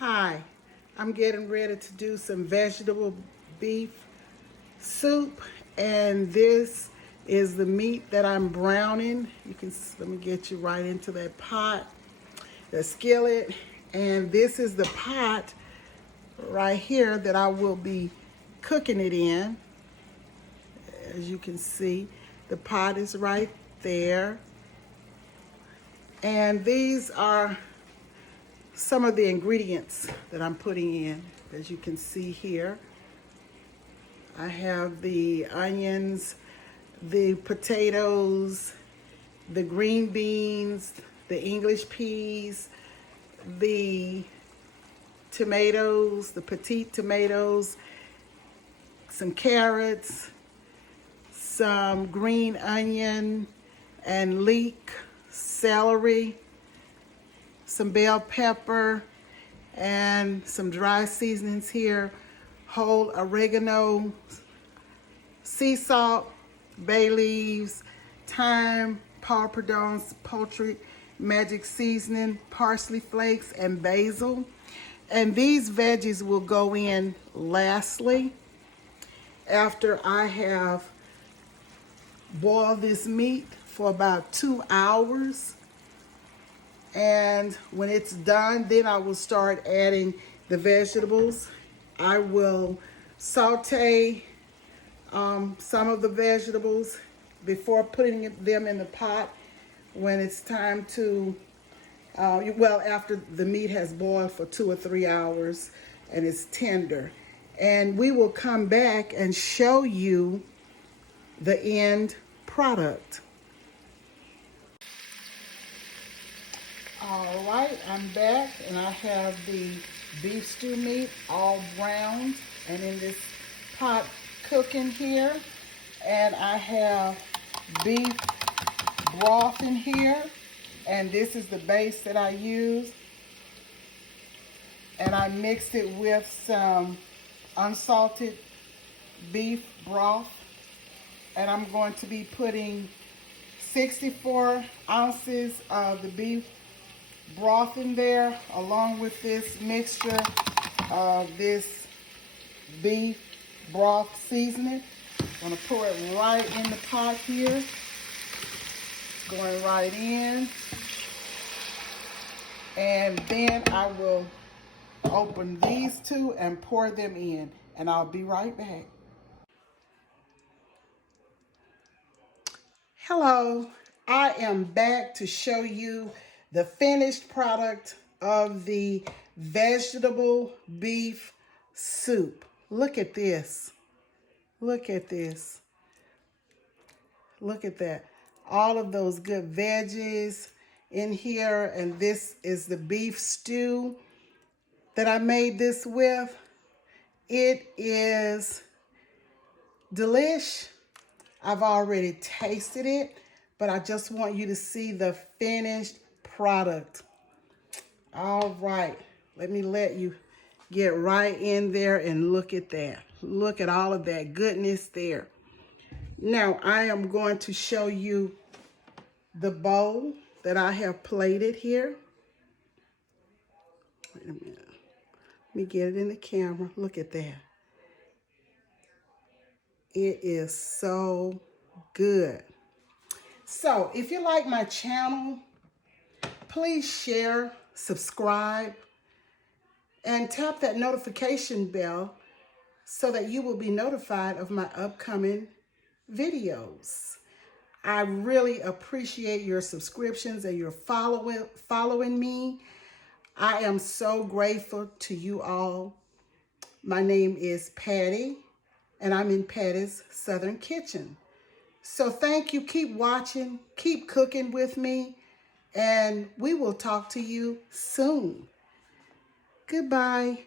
Hi, I'm getting ready to do some vegetable beef soup, and this is the meat that I'm browning. Let me get you right into that pot, the skillet, and this is the pot right here that I will be cooking it in. As you can see, the pot is right there. And these are some of the ingredients that I'm putting in. As you can see here, I have the onions, the potatoes, the green beans, the English peas, the tomatoes, the petite tomatoes, some carrots, some green onion and leek, celery, some bell pepper, and some dry seasonings here, whole oregano, sea salt, bay leaves, thyme, paw pardon's poultry magic seasoning, parsley flakes, and basil. And these veggies will go in lastly after I have boiled this meat for about 2 hours. And when it's done, then I will start adding the vegetables. I will saute some of the vegetables before putting them in the pot when it's time to, after the meat has boiled for 2 or 3 hours and it's tender. And we will come back and show you the end product. All right, I'm back, and I have the beef stew meat all browned and in this pot cooking here. And I have beef broth in here, and this is the base that I use. And I mixed it with some unsalted beef broth. And I'm going to be putting 64 ounces of the beef broth in there, along with this mixture of this beef broth seasoning. I'm going to pour it right in the pot here. It's going right in. And then I will open these two and pour them in. And I'll be right back. Hello, I am back to show you the finished product of the vegetable beef soup. Look at this. Look at this. Look at that. All of those good veggies in here, and this is the beef stew that I made this with. It is delish. I've already tasted it, but I just want you to see the finished product. All right, let me let you get right in there and look at that. Look at all of that goodness there. Now I am going to show you the bowl that I have plated here. Wait a minute. Let me get it in the camera. Look at that. It is so good. So if you like my channel, please share, subscribe, and tap that notification bell so that you will be notified of my upcoming videos. I really appreciate your subscriptions and your following me. I am so grateful to you all. My name is Patty, and I'm in Patty's Southern Kitchen. So thank you. Keep watching, keep cooking with me, and we will talk to you soon. Goodbye.